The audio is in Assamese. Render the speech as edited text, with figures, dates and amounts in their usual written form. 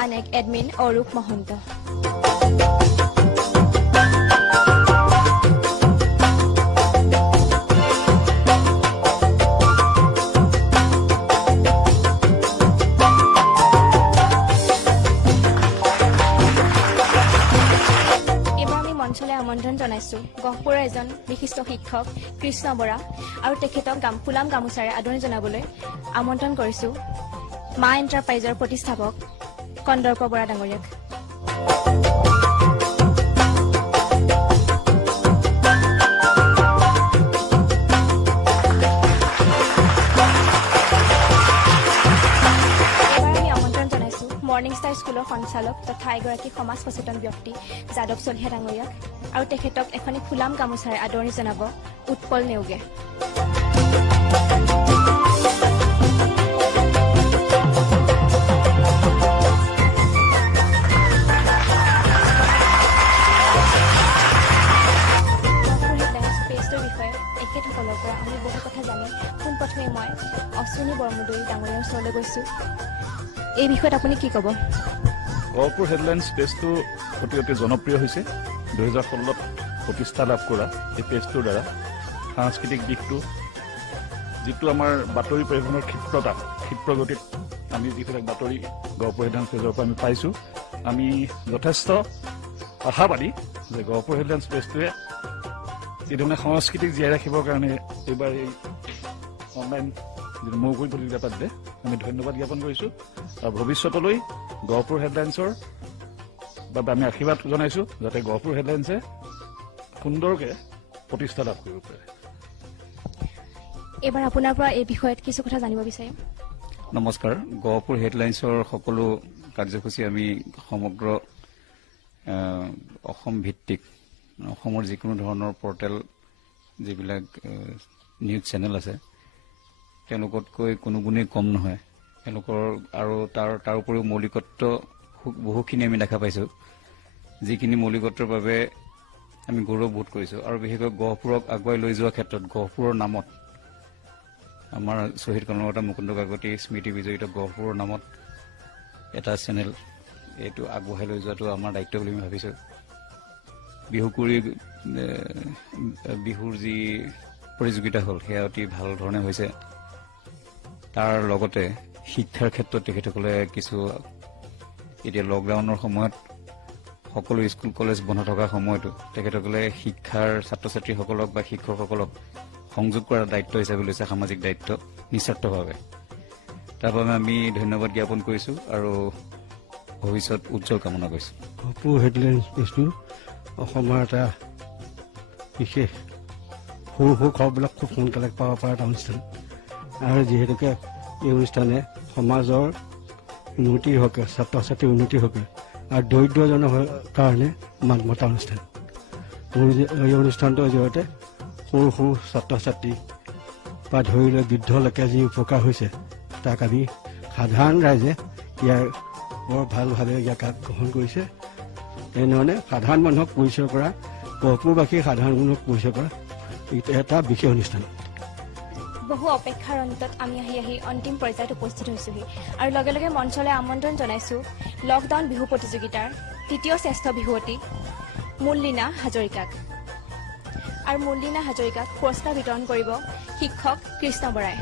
আন এক এডমিন অৰূপ মহন্ত। মঞ্চলৈ আমন্ত্ৰণ জনাইছোঁ গহপুৰৰ এজন বিশিষ্ট শিক্ষক কৃষ্ণ বৰা আৰু তেখেতক ফুলাম গামোচাৰে আদৰণি জনাবলৈ আমন্ত্ৰণ কৰিছোঁ মা এণ্টাৰপ্ৰাইজৰ প্ৰতিষ্ঠাপক কন্দৰ্প বৰা ডাঙৰীয়াক। মৰ্ণিং ষ্টাৰ স্কুলৰ সঞ্চালক তথা এগৰাকী সমাজ সচেতন ব্যক্তি যাদৱ চলিহা ডাঙৰীয়াক আৰু তেখেতক এখনি ফুলাম গামোচাৰে আদৰণি জনাব উৎপল নেওগে। এখেতসকলৰ পৰা আমি বহু কথা জানি পোনপ্ৰথমে মই অশ্বিনী বৰমুদৈ ডাঙৰীয়াৰ ওচৰলৈ গৈছোঁ। এই বিষয়ত আপুনি কি ক'ব? গহপুৰ হেডলাইন্স পেজটো অতি জনপ্ৰিয় হৈছে। 2016 প্ৰতিষ্ঠা লাভ কৰা এই পেজটোৰ দ্বাৰা সাংস্কৃতিক দিশটো যিটো আমাৰ বাতৰি পৰিৱেশনৰ ক্ষিপ্ৰগতিত আমি যিবিলাক বাতৰি গহপুৰ হেডলাইন্স পেজৰ পৰা আমি পাইছোঁ, আমি যথেষ্ট আশাবাদী যে গহপুৰ হেডলাইন্স পেজটোৱে যিধৰণে সংস্কৃতিক জীয়াই ৰাখিবৰ কাৰণে এইবাৰ এই অনলাইন মৌখিক প্ৰতিযোগিতা পাতিলে আমি ধন্যবাদ জ্ঞাপন কৰিছোঁ আৰু ভৱিষ্যতলৈ গহপুৰ হেডলাইন্সৰ বাবে আমি আশীৰ্বাদ জনাইছোঁ যাতে গহপুৰ হেডলাইন্সে সুন্দৰকৈ প্ৰতিষ্ঠা লাভ কৰিব পাৰে। এইবাৰ আপোনাৰ পৰা এই বিষয়ত কিছু কথা জানিব বিচাৰিম। নমস্কাৰ। গহপুৰ হেডলাইন্সৰ সকলো কাৰ্যসূচী আমি সমগ্ৰ অসম ভিত্তিক অসমৰ যিকোনো ধৰণৰ পৰ্টেল যিবিলাক নিউজ চেনেল আছে তেওঁলোকতকৈ কোনো গুণেই কম নহয়। তেওঁলোকৰ আৰু তাৰ উপৰিও মৌলিকত্ব বহুখিনি আমি দেখা পাইছোঁ, যিখিনি মৌলিকত্বৰ বাবে আমি গৌৰৱবোধ কৰিছোঁ আৰু বিশেষকৈ গহপুৰক আগুৱাই লৈ যোৱাৰ ক্ষেত্ৰত গহপুৰৰ নামত আমাৰ শ্বহীদ কৰ্মকৰ্তা মুকুন্দ কাকতি স্মৃতি বিজড়িত গহপুৰৰ নামত এটা চেনেল এইটো আগবঢ়াই লৈ যোৱাটো আমাৰ দায়িত্ব বুলি আমি ভাবিছোঁ। বিহুৰ যি প্ৰতিযোগিতা হ'ল সেয়া অতি ভাল ধৰণে হৈছে। তাৰ লগতে শিক্ষাৰ ক্ষেত্ৰত তেখেতসকলে কিছু এতিয়া লকডাউনৰ সময়ত সকলো স্কুল কলেজ বন্ধ থকাৰ সময়তো তেখেতসকলে শিক্ষাৰ ছাত্ৰ ছাত্ৰীসকলক বা শিক্ষকসকলক সংযোগ কৰাৰ দায়িত্ব হিচাপে লৈছে, সামাজিক দায়িত্ব নিস্বাৰ্থভাৱে। তাৰ বাবে আমি ধন্যবাদ জ্ঞাপন কৰিছোঁ আৰু ভৱিষ্যত উজ্জ্বল কামনা কৰিছোঁ। গহপুৰ হেডলাইন্স পেজটো অসমৰ এটা বিশেষ সৰু খবৰবিলাক খুব সোনকালে পাব পৰা এটা অনুষ্ঠান আৰু যিহেতুকে এই অনুষ্ঠানে সমাজৰ উন্নতিৰ হকে ছাত্ৰ ছাত্ৰীৰ উন্নতিৰ হকে আৰু দৰিদ্ৰজনৰ কাৰণে মাত মতা অনুষ্ঠান। এই অনুষ্ঠানটোৰ জৰিয়তে সৰু ছাত্ৰ ছাত্ৰী বা ধৰি লৈ বৃদ্ধলৈকে যি উপকাৰ হৈছে তাক আমি সাধাৰণ ৰাইজে ইয়াৰ বৰ ভালভাৱে ইয়াক গ্ৰহণ কৰিছে। তেনেধৰণে সাধাৰণ মানুহক পৰিচয় কৰা, গহপুৰবাসীৰ সাধাৰণ মানুহক পৰিচয় কৰা এটা বিশেষ অনুষ্ঠান। বহু অপেক্ষাৰ অন্তত আমি আহি অন্তিম পৰ্যায়ত উপস্থিত হৈছোহি আৰু লগে লগে মঞ্চলৈ আমন্ত্ৰণ জনাইছোঁ লকডাউন বিহু প্ৰতিযোগিতাৰ তৃতীয় শ্ৰেষ্ঠ বিহুৱতী মুল্লিনা হাজৰিকাক। আৰু মুল্লিনা হাজৰিকাক পুৰস্কাৰ বিতৰণ কৰিব শিক্ষক কৃষ্ণ বৰাই।